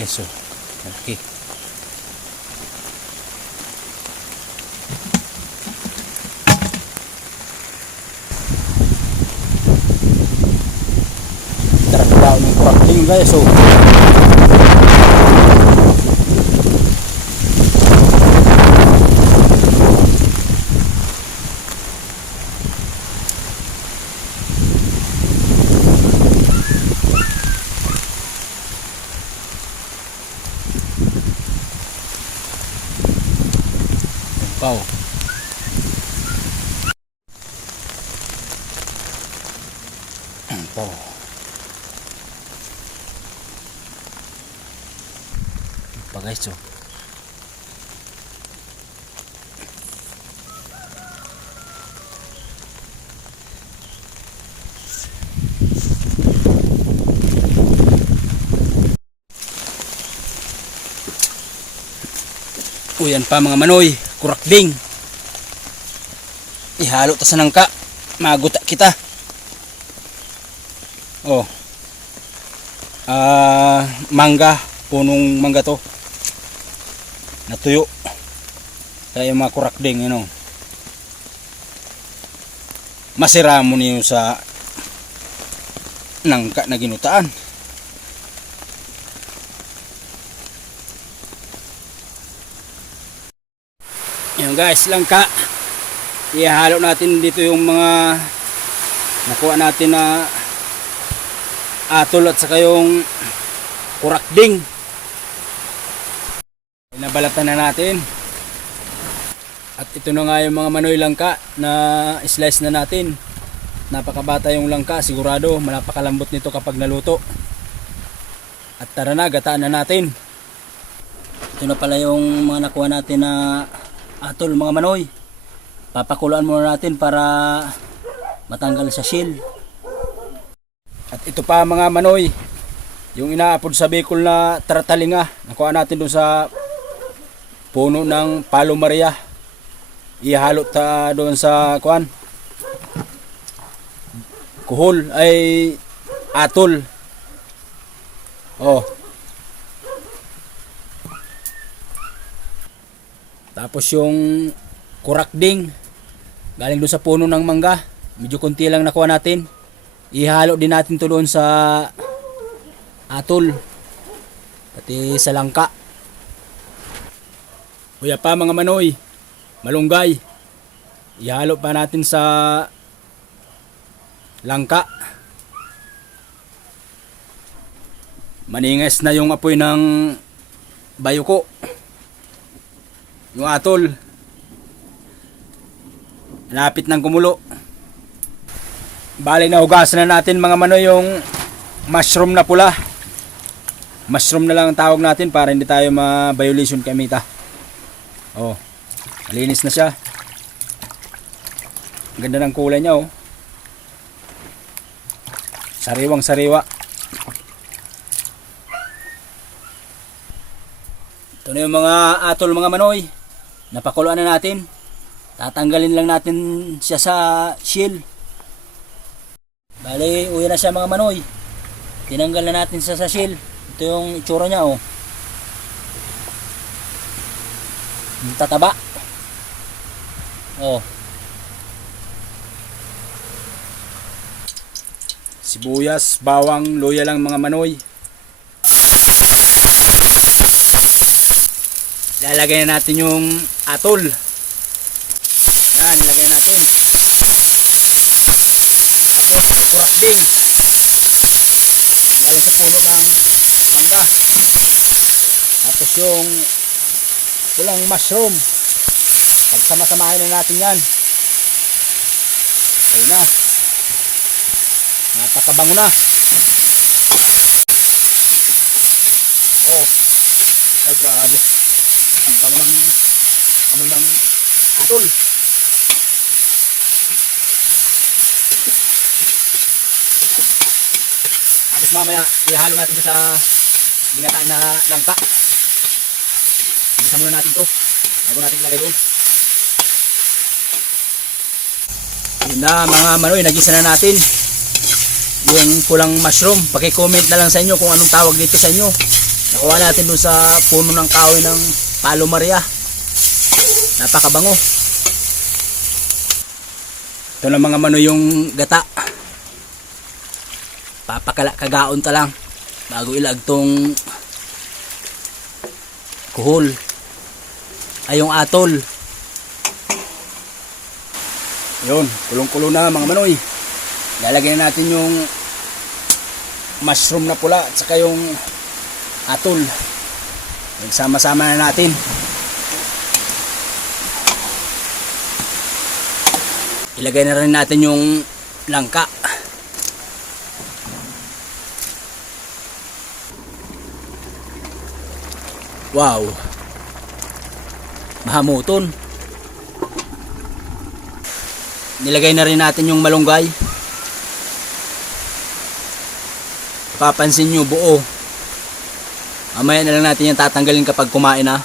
guys. So, okay. Tara ng kurakling guys. So, wow. Ito. Pa guys, so. O yan pa mga manoy, kurakding. Ihalo ta sa nangka, maguta kita. Oh. Mangga, punong mangga to. Natuyo. Kaya yung mga kurakding, you know. Masira mo niyo sa nangka na ginutaan. Yan guys, langka. Ihalo natin dito yung mga nakuha natin na atol at saka yung kurakding. Nabalatan na natin. At ito na nga yung mga manoy langka na slice na natin. Napakabata yung langka, sigurado napakalambot nito kapag naluto. At tara na, gataan na natin. Ito na pala yung mga nakuha natin na atol mga manoy. Papakuluan muna natin para matanggal sa shell. At ito pa mga manoy, yung inaapod sa Bicol na taratalinga, nakuha natin doon sa puno ng Palo Maria. Ihalo ta doon sa kuan kuhol ay atol. Oh. Tapos yung kurakding galing doon sa puno ng mangga, medyo konti lang nakuha natin. Ihalo din natin to doon sa atol pati sa langka. Kuya pa mga manoy, malunggay, ihalo pa natin sa langka. Maningas na yung apoy ng bayuko, yung atol lapit ng kumulo. Bali na hugasan na natin mga manoy yung mushroom na pula. Mushroom na lang ang tawag natin para hindi tayo ma-violation kamita. Oh, malinis na siya. Ang ganda ng kulay niya, oh. Sariwang sariwa. Ito na yung mga atol mga manoy. Napakuluan na natin. Tatanggalin lang natin siya sa shell. Bali, uwi na siya mga manoy. Tinanggal na natin siya sa shell. Ito yung itsura niya, oh. Yung tataba. Oh. Sibuyas, bawang, luya lang mga manoy. Lalagay na natin yung atol. Yan, nilagay natin. Tapos kurakding. Galing sa puno ng mangga. Tapos yung pulang mushroom. Pagsama-samahin na natin yan. Ayun na. Napakabango na. Oh. Ay grabe. Ang bango ng amoy ng atol. Tapos mamaya ihalo natin sa ginataan na langka. Isa muna natin to bago natin ilagay doon. Yun na mga manoy, nagisa na natin yung pulang mushroom. Paki-comment na lang sa inyo kung anong tawag dito sa inyo. Nakuha natin dun sa puno ng kahoy ng Palo Maria. Napakabango. Ito na mga manoy yung gata. Papakagaon ta lang bago ilag tong kuhol ay yung atol. Yun, kulong-kulo na mga manoy. Lalagyan natin yung mushroom na pula at saka yung atol. Nagsama-sama na natin. Ilagay na rin natin yung langka. Wow. Mahamuton. Nilagay na rin natin yung malunggay. Papansin nyo buo. Mamaya na lang natin yung tatanggalin kapag kumain na.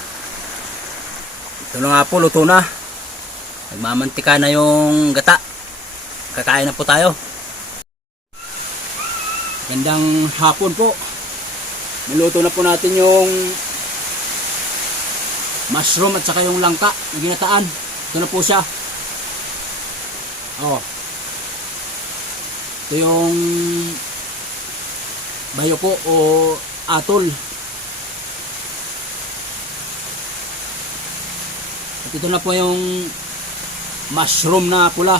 Ito na nga po, luto na. Nagmamantika na yung gata. Kakain na po tayo. Gandang hapon po. Niluto na po natin yung mushroom at saka yung langka na ginataan. Ito na po siya. Oh. Ito yung bayoko o atol. At ito na po yung mushroom na pula.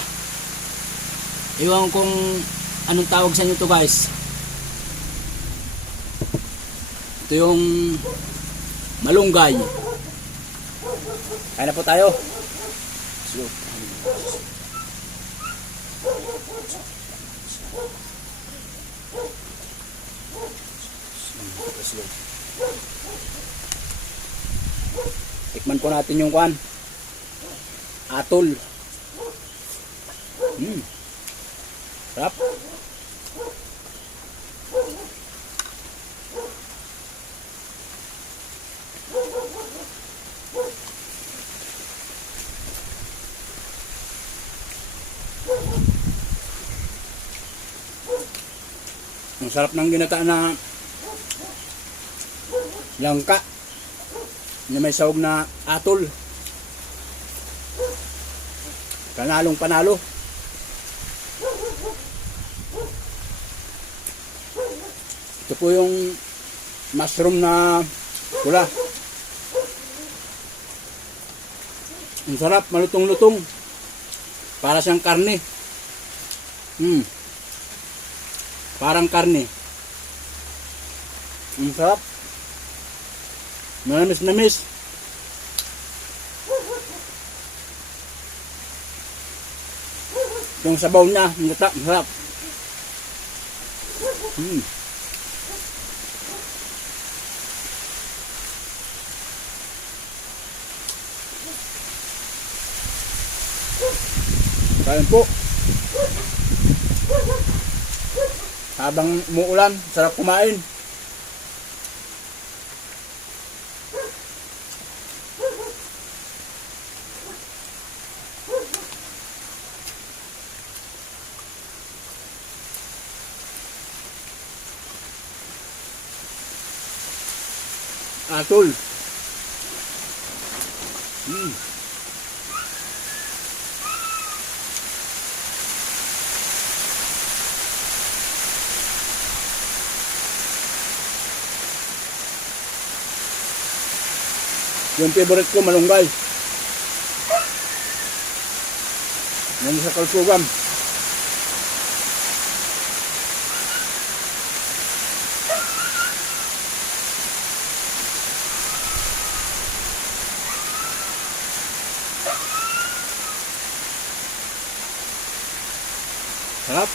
Iwan kung anong tawag sa inyo to guys. Ito yung malunggay. Kaya na po tayo. Slow. Tikman po natin yung kwan. Atol. Sarap. Ang sarap ng ginataan na langka na may sahog na atol. Panalong panalo. Ito po yung mushroom na pula. Ang sarap, malutong-lutong. Para siyang karne. Parang karne. Ang sarap. Manamis-namis. Yung sabaw niya, ang gata, masarap. Kain po. Habang umuulan, sarap kumain. Atol. Yung favorite ko, malunggay. Yan sa kalsugan. Sarap.